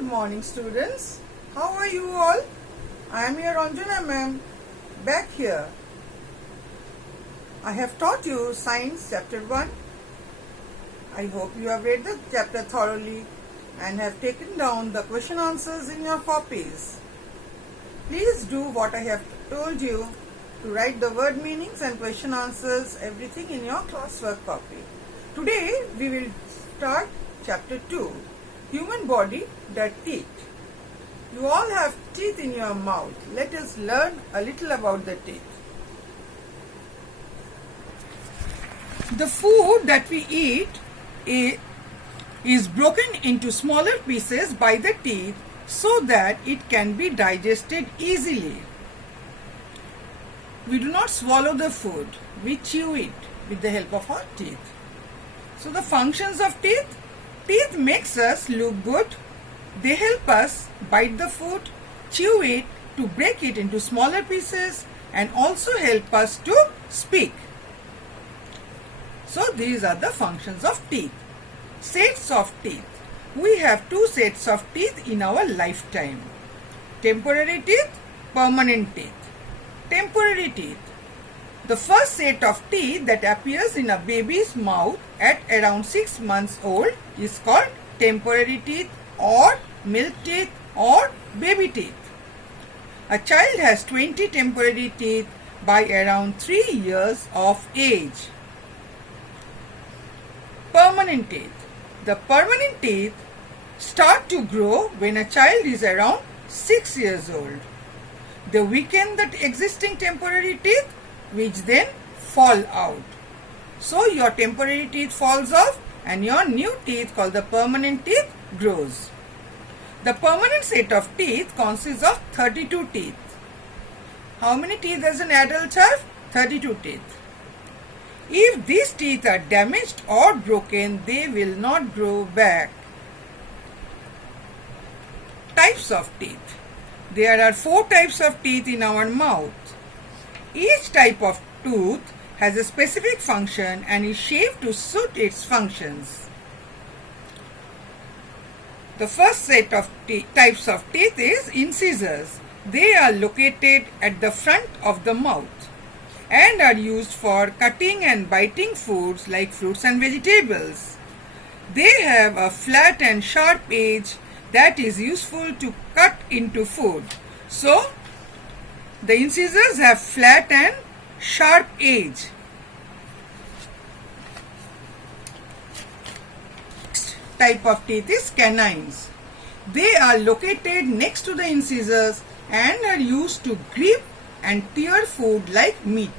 Good morning, students. How are you all? I am your Ranjana ma'am, back here. I have taught you Science Chapter 1. I hope you have read the chapter thoroughly and have taken down the question answers in your copies. Please do what I have told you to write the word meanings and question answers, everything in your classwork copy. Today we will start Chapter 2, Human Body, the Teeth. You all have teeth in your mouth. Let us learn a little about the teeth. The food that we eat is broken into smaller pieces by the teeth so that it can be digested easily. We do not swallow the food, we chew it with the help of our teeth. So the functions of teeth. Teeth makes us look good. They help us bite the food, chew it to break it into smaller pieces, and also help us to speak. So these are the functions of teeth. Sets of teeth. We have two sets of teeth in our lifetime. Temporary teeth, permanent teeth. Temporary teeth. The first set of teeth that appears in a baby's mouth at around 6 months old is called temporary teeth or milk teeth or baby teeth. A child has 20 temporary teeth by around 3 years of age. Permanent teeth. The permanent teeth start to grow when a child is around 6 years old. They weaken the existing temporary teeth, which then fall out. So your temporary teeth falls off and your new teeth called the permanent teeth grows. The permanent set of teeth consists of 32 teeth. How many teeth does an adult have? 32 teeth. If these teeth are damaged or broken, they will not grow back. Types of teeth. There are 4 types of teeth in our mouth. Each type of tooth has a specific function and is shaped to suit its functions. The first set of types of teeth is incisors. They are located at the front of the mouth and are used for cutting and biting foods like fruits and vegetables. They have a flat and sharp edge that is useful to cut into food. So, the incisors have flat and sharp edge. Next type of teeth is canines. They are located next to the incisors and are used to grip and tear food like meat.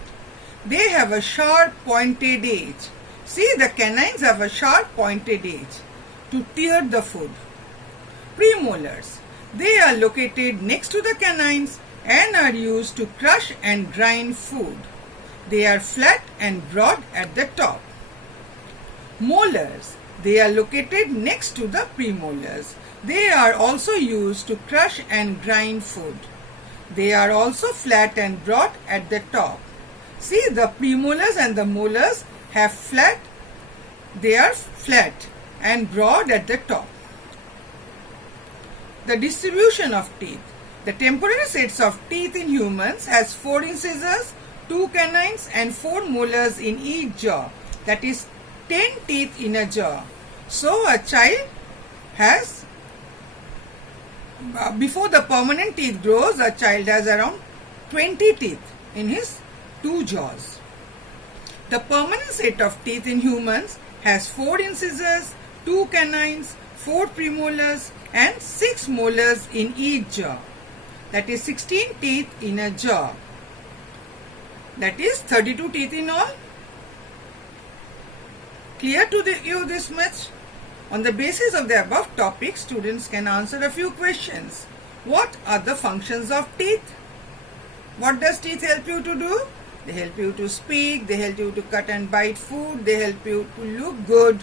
They have a sharp pointed edge. See, the canines have a sharp pointed edge to tear the food. Premolars. They are located next to the canines and are used to crush and grind food. They are flat and broad at the top. Molars. They are located next to the premolars. They are also used to crush and grind food. They are also flat and broad at the top. See, the premolars and the molars have they are flat and broad at the top. The distribution of teeth. The temporary sets of teeth in humans has 4 incisors, 2 canines and 4 molars in each jaw. That is 10 teeth in a jaw. So a child has, before the permanent teeth grows, a child has around 20 teeth in his 2 jaws. The permanent set of teeth in humans has 4 incisors, 2 canines, 4 premolars and 6 molars in each jaw. That is 16 teeth in a jaw. That is 32 teeth in all. Clear to you this much? On the basis of the above topic, students can answer a few questions. What are the functions of teeth? What does teeth help you to do? They help you to speak, they help you to cut and bite food, they help you to look good.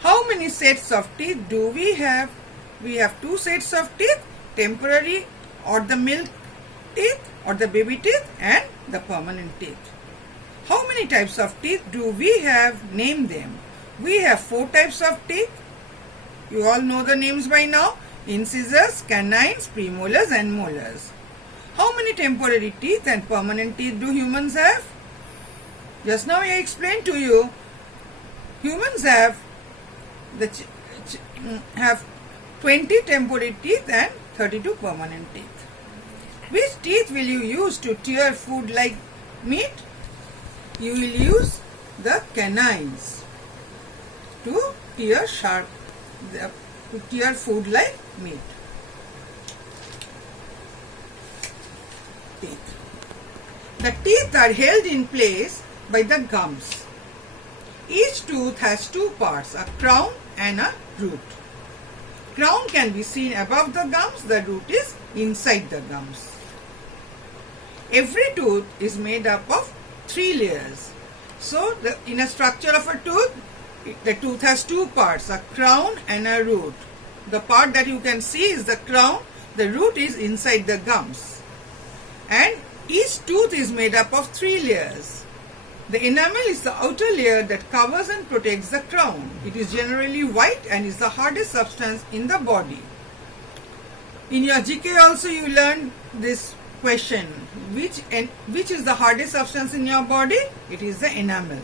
How many sets of teeth do we have? We have 2 sets of teeth, temporary or the milk teeth or the baby teeth and the permanent teeth. How many types of teeth do we have? Name them. We have 4 types of teeth. You all know the names by now. Incisors, canines, premolars and molars. How many temporary teeth and permanent teeth do humans have? Just now I explained to you. Humans have 20 temporary teeth and 32 permanent teeth. Which teeth will you use to tear food like meat? You will use the canines to tear food like meat. Teeth. The teeth are held in place by the gums. Each tooth has two parts, a crown and a root. Crown can be seen above the gums, the root is inside the gums. Every tooth is made up of 3 layers. So, in a structure of a tooth, the tooth has two parts, a crown and a root. The part that you can see is the crown, the root is inside the gums. And each tooth is made up of 3 layers. The enamel is the outer layer that covers and protects the crown. It is generally white and is the hardest substance in the body. In your GK also you learned this question. Which is the hardest substance in your body? It is the enamel.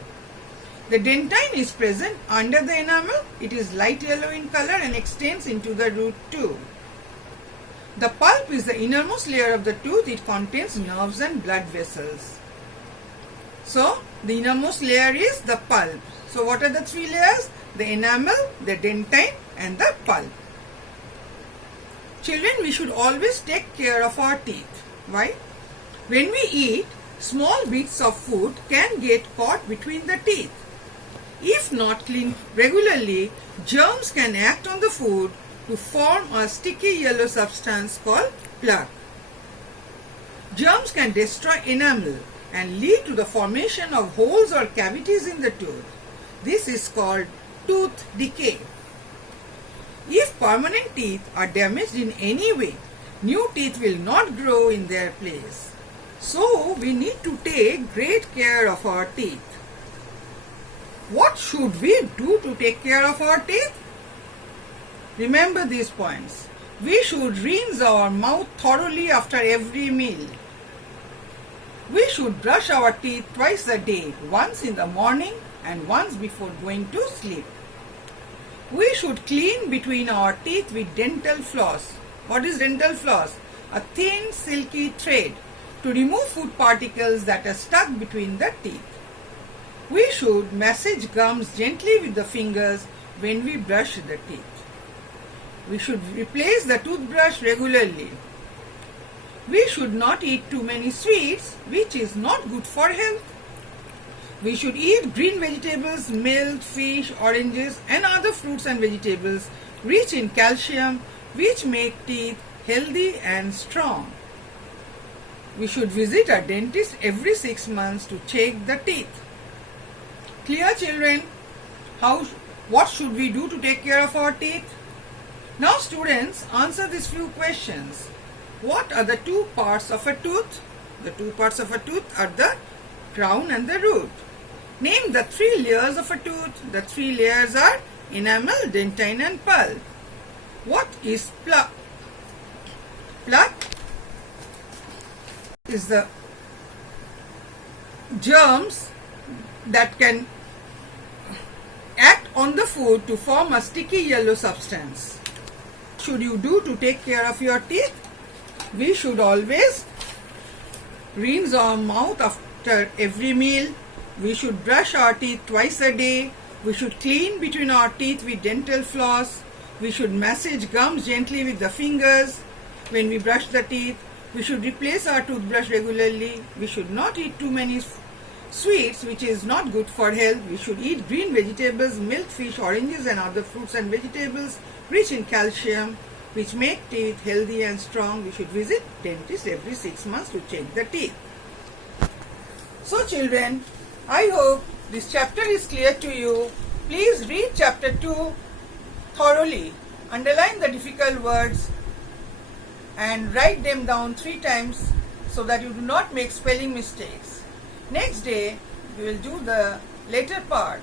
The dentine is present under the enamel. It is light yellow in color and extends into the root too. The pulp is the innermost layer of the tooth. It contains nerves and blood vessels. So, the innermost layer is the pulp. So, what are the 3 layers? The enamel, the dentine and the pulp. Children, we should always take care of our teeth. Why? When we eat, small bits of food can get caught between the teeth. If not cleaned regularly, germs can act on the food to form a sticky yellow substance called plaque. Germs can destroy enamel and lead to the formation of holes or cavities in the tooth. This is called tooth decay. If permanent teeth are damaged in any way, new teeth will not grow in their place. So, we need to take great care of our teeth. What should we do to take care of our teeth? Remember these points. We should rinse our mouth thoroughly after every meal. We should brush our teeth twice a day, once in the morning and once before going to sleep. We should clean between our teeth with dental floss. What is dental floss? A thin silky thread to remove food particles that are stuck between the teeth. We should massage gums gently with the fingers when we brush the teeth. We should replace the toothbrush regularly. We should not eat too many sweets, which is not good for health. We should eat green vegetables, milk, fish, oranges and other fruits and vegetables rich in calcium, which make teeth healthy and strong. We should visit our dentist every 6 months to check the teeth. Clear, children? What should we do to take care of our teeth? Now students, answer these few questions. What are the 2 parts of a tooth? The 2 parts of a tooth are the crown and the root. Name the 3 layers of a tooth. The 3 layers are enamel, dentine and pulp. What is plaque? Plaque is the germs that can act on the food to form a sticky yellow substance. What should you do to take care of your teeth? We should always rinse our mouth after every meal. We should brush our teeth twice a day. We should clean between our teeth with dental floss. We should massage gums gently with the fingers when we brush the teeth. We should replace our toothbrush regularly. We should not eat too many sweets, which is not good for health. We should eat green vegetables, milk, fish, oranges and other fruits and vegetables rich in calcium, which make teeth healthy and strong. We should visit dentist every 6 months to check the teeth. So children, I hope this chapter is clear to you. Please read chapter 2 thoroughly. Underline the difficult words and write them down 3 times so that you do not make spelling mistakes. Next day, we will do the later part.